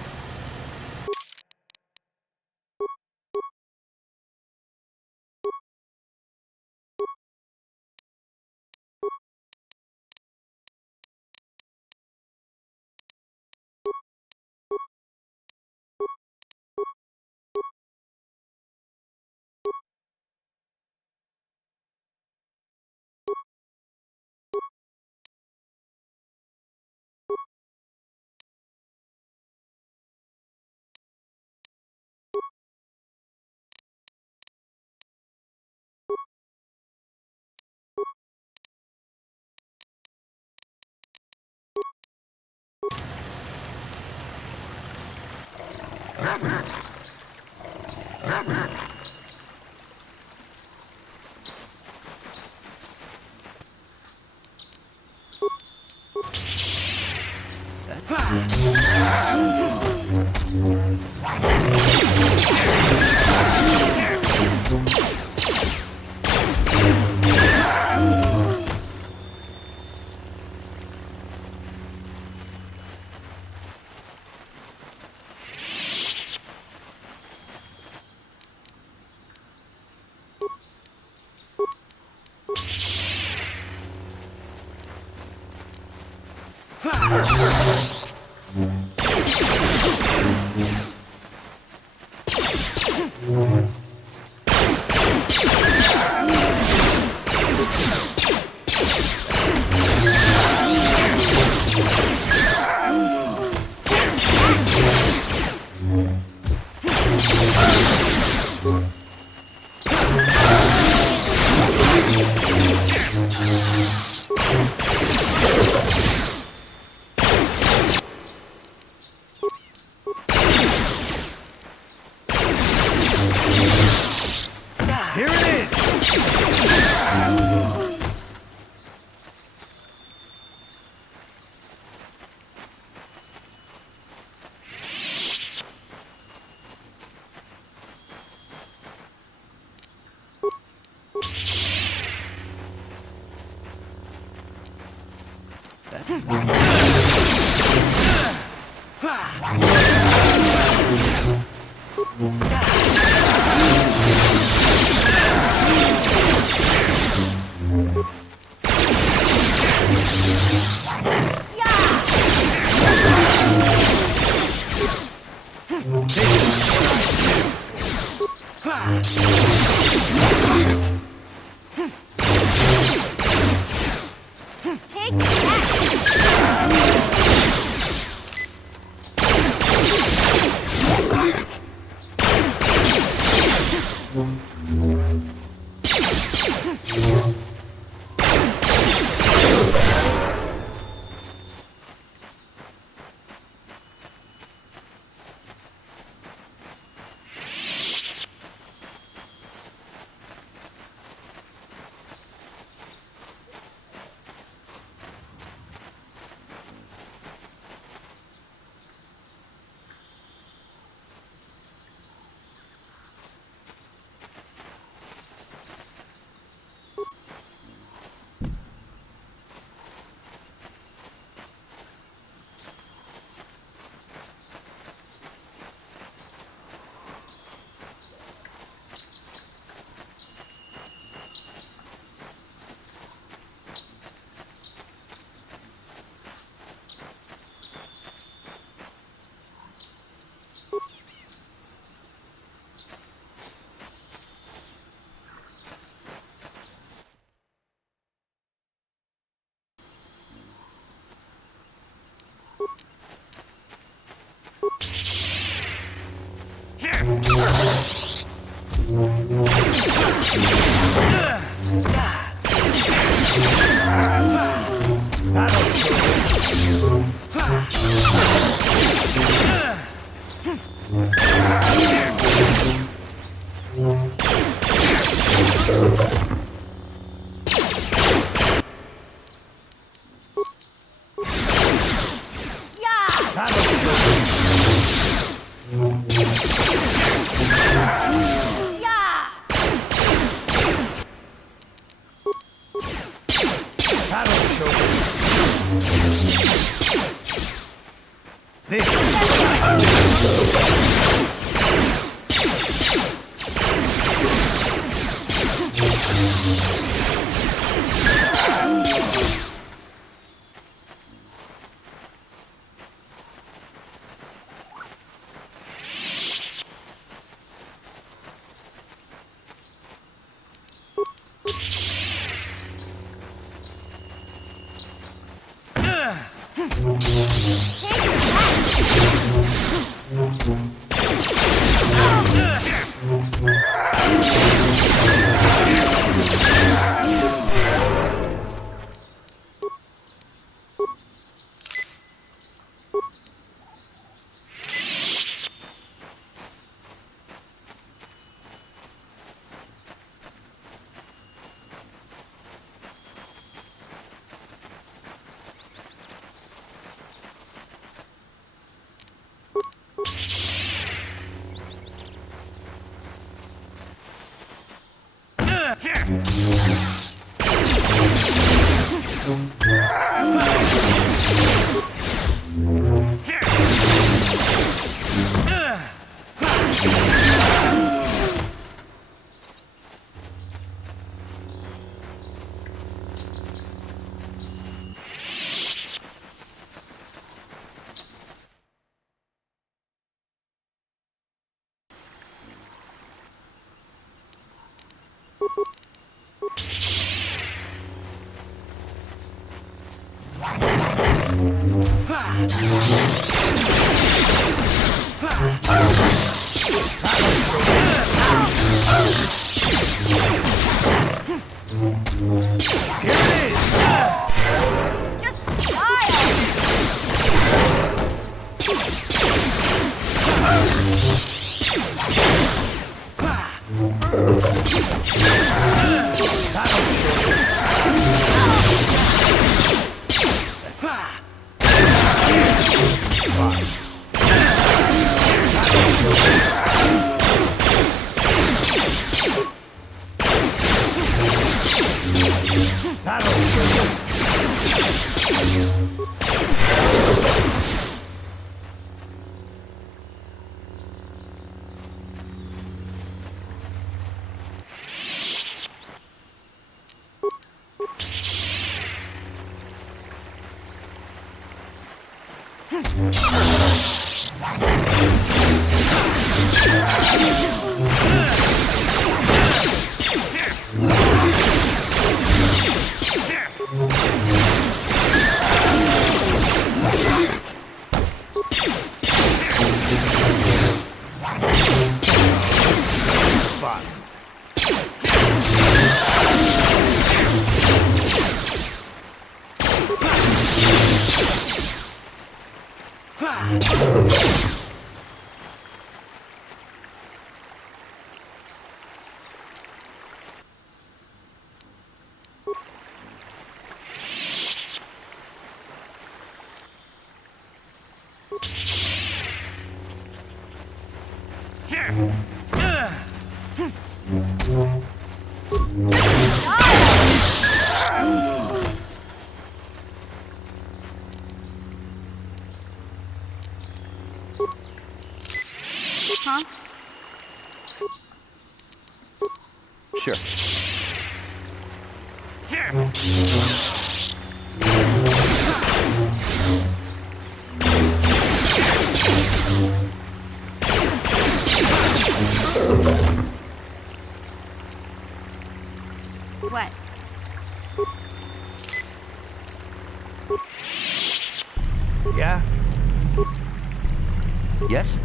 Take that! Huh? Sure. What? Yeah? Yes?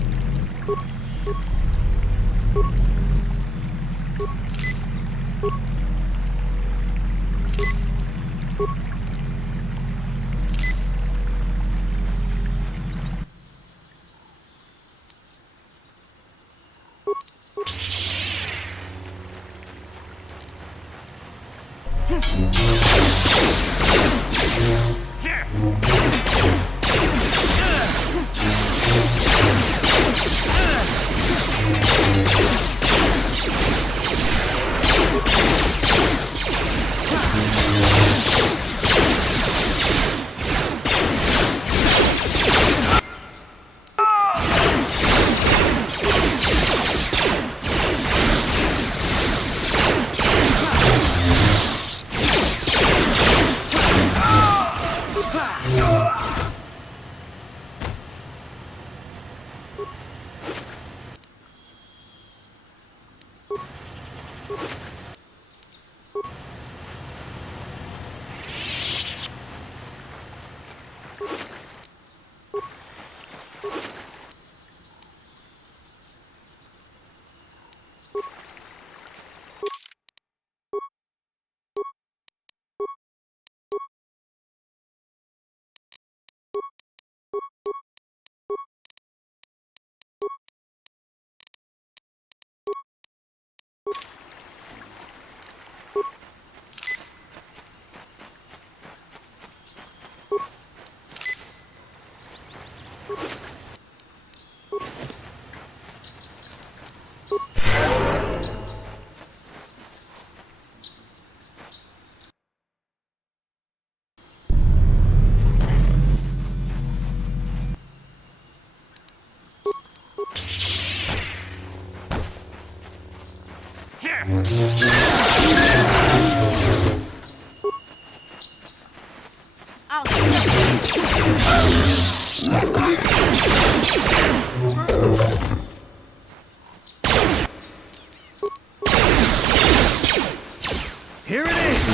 Here it is!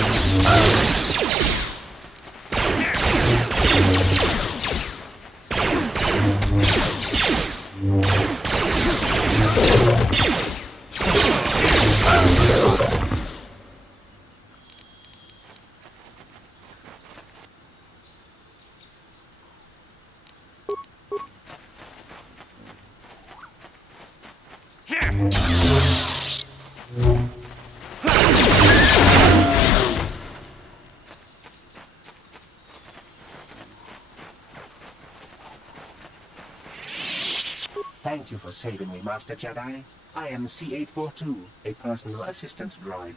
Thank you for saving me, Master Jedi. I am C-842, a personal assistant droid.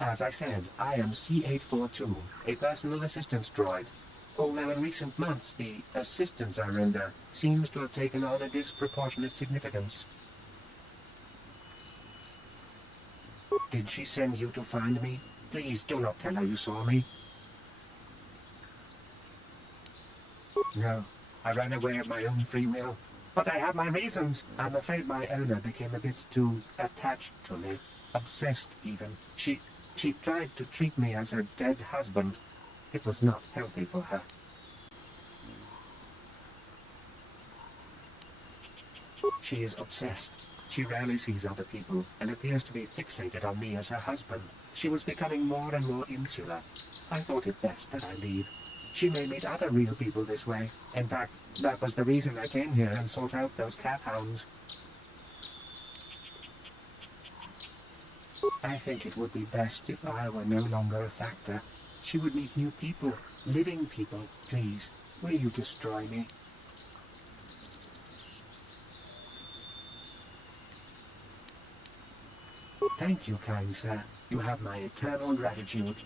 As I said, I am C-842, a personal assistant droid. Although in recent months the assistance I render seems to have taken on a disproportionate significance. Did she send you to find me? Please do not tell her you saw me. No, I ran away of my own free will. But I have my reasons. I'm afraid my owner became a bit too attached to me. Obsessed, even. She tried to treat me as her dead husband. It was not healthy for her. She is obsessed. She rarely sees other people and appears to be fixated on me as her husband. She was becoming more and more insular. I thought it best that I leave. She may meet other real people this way. In fact, that was the reason I came here and sought out those cat hounds. I think it would be best if I were no longer a factor. She would meet new people, living people. Please, will you destroy me? Thank you, kind sir. You have my eternal gratitude.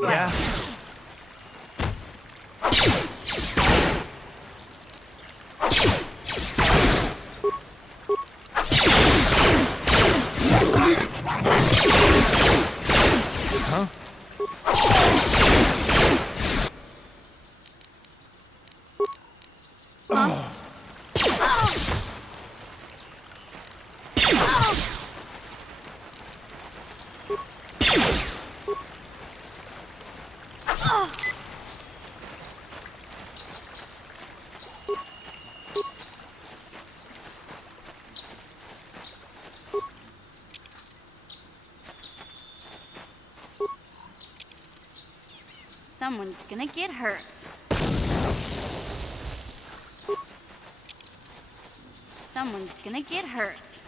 Yeah? Huh? Someone's gonna get hurt. Someone's gonna get hurt.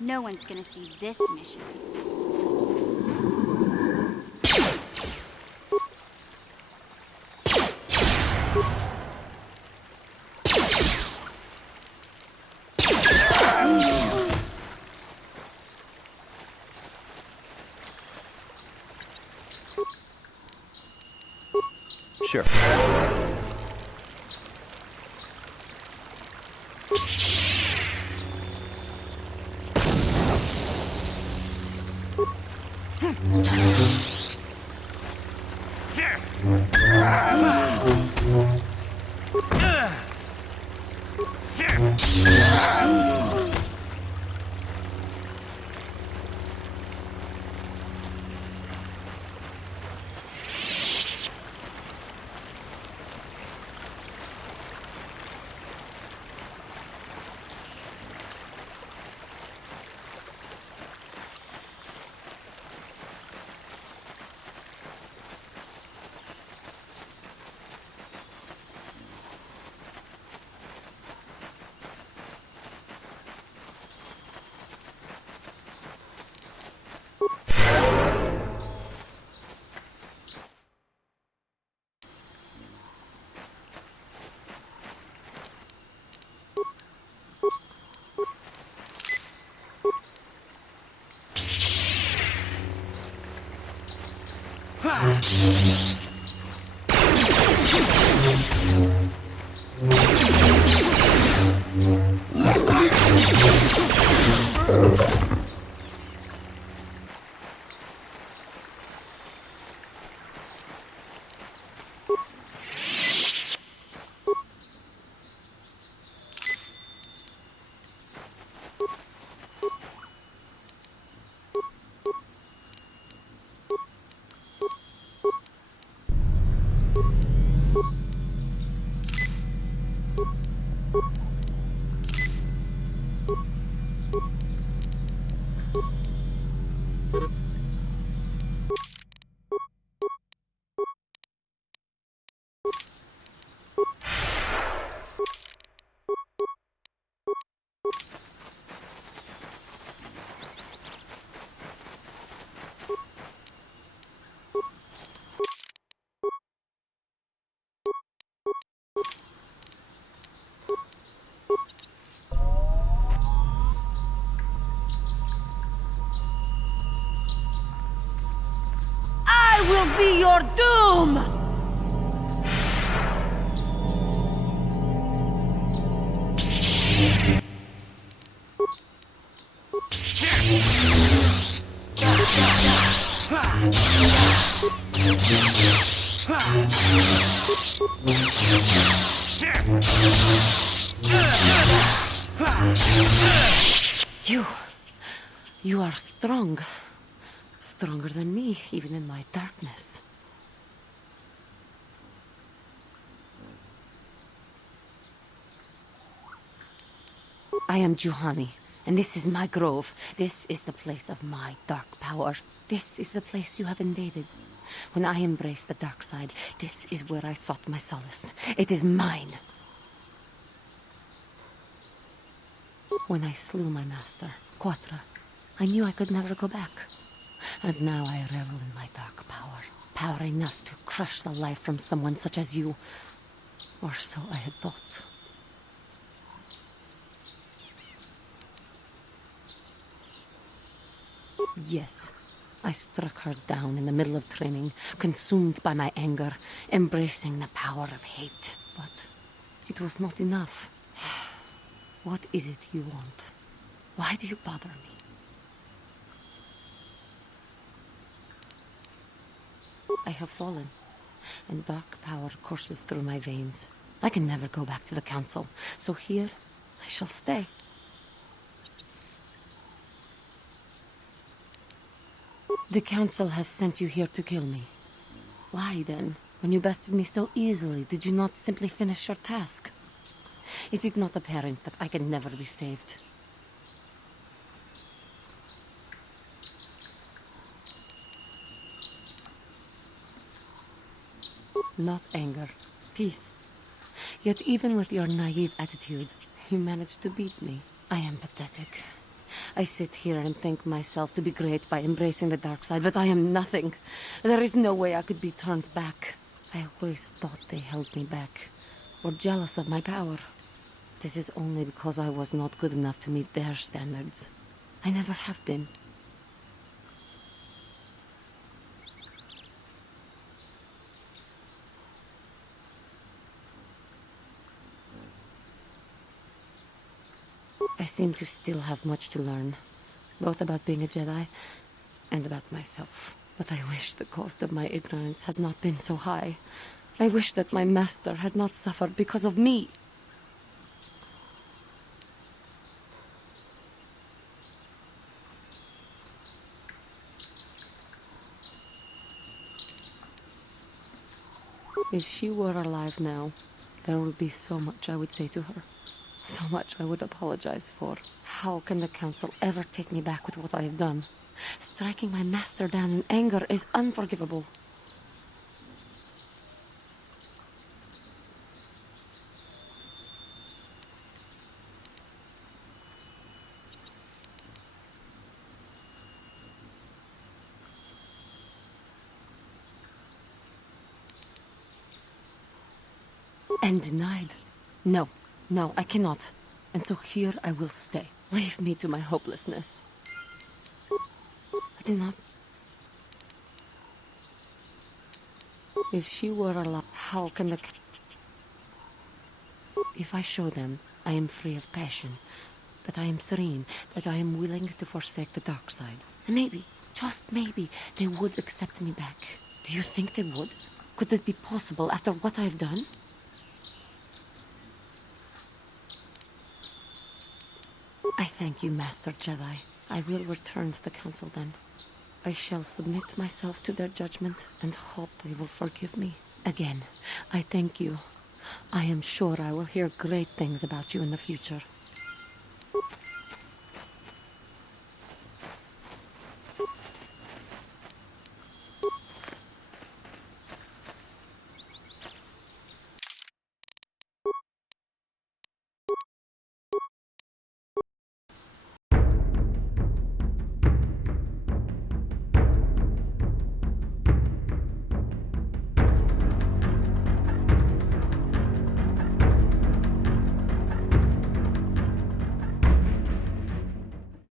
No one's gonna see this mission. Sure. I will be your doom! You are strong. Stronger than me, even in my darkness. I am Juhani, and this is my grove. This is the place of my dark power. This is the place you have invaded. When I embraced the dark side, this is where I sought my solace. It is mine. When I slew my master, Kotor, I knew I could never go back. And now I revel in my dark power. Power enough to crush the life from someone such as you. Or so I had thought. Yes, I struck her down in the middle of training, consumed by my anger, embracing the power of hate. But it was not enough. What is it you want? Why do you bother me? I have fallen, and dark power courses through my veins. I can never go back to the council, so here I shall stay. The council has sent you here to kill me. Why then, when you bested me so easily, did you not simply finish your task? Is it not apparent that I can never be saved? Not anger, peace. Yet even with your naive attitude, you managed to beat me. I am pathetic. I sit here and think myself to be great by embracing the dark side, but I am nothing. There is no way I could be turned back. I always thought they held me back, or jealous of my power. This is only because I was not good enough to meet their standards. I never have been. I seem to still have much to learn, both about being a Jedi and about myself. But I wish the cost of my ignorance had not been so high. I wish that my master had not suffered because of me. If she were alive now, there would be so much I would say to her. So much I would apologize for. How can the council ever take me back with what I have done? Striking my master down in anger is unforgivable. And denied? No, I cannot. And so here I will stay. Leave me to my hopelessness. I do not... If she were alive, how can the... If I show them I am free of passion, that I am serene, that I am willing to forsake the dark side, maybe, just maybe, they would accept me back. Do you think they would? Could it be possible after what I have done? I thank you, Master Jedi. I will return to the council then. I shall submit myself to their judgment and hope they will forgive me. Again, I thank you. I am sure I will hear great things about you in the future.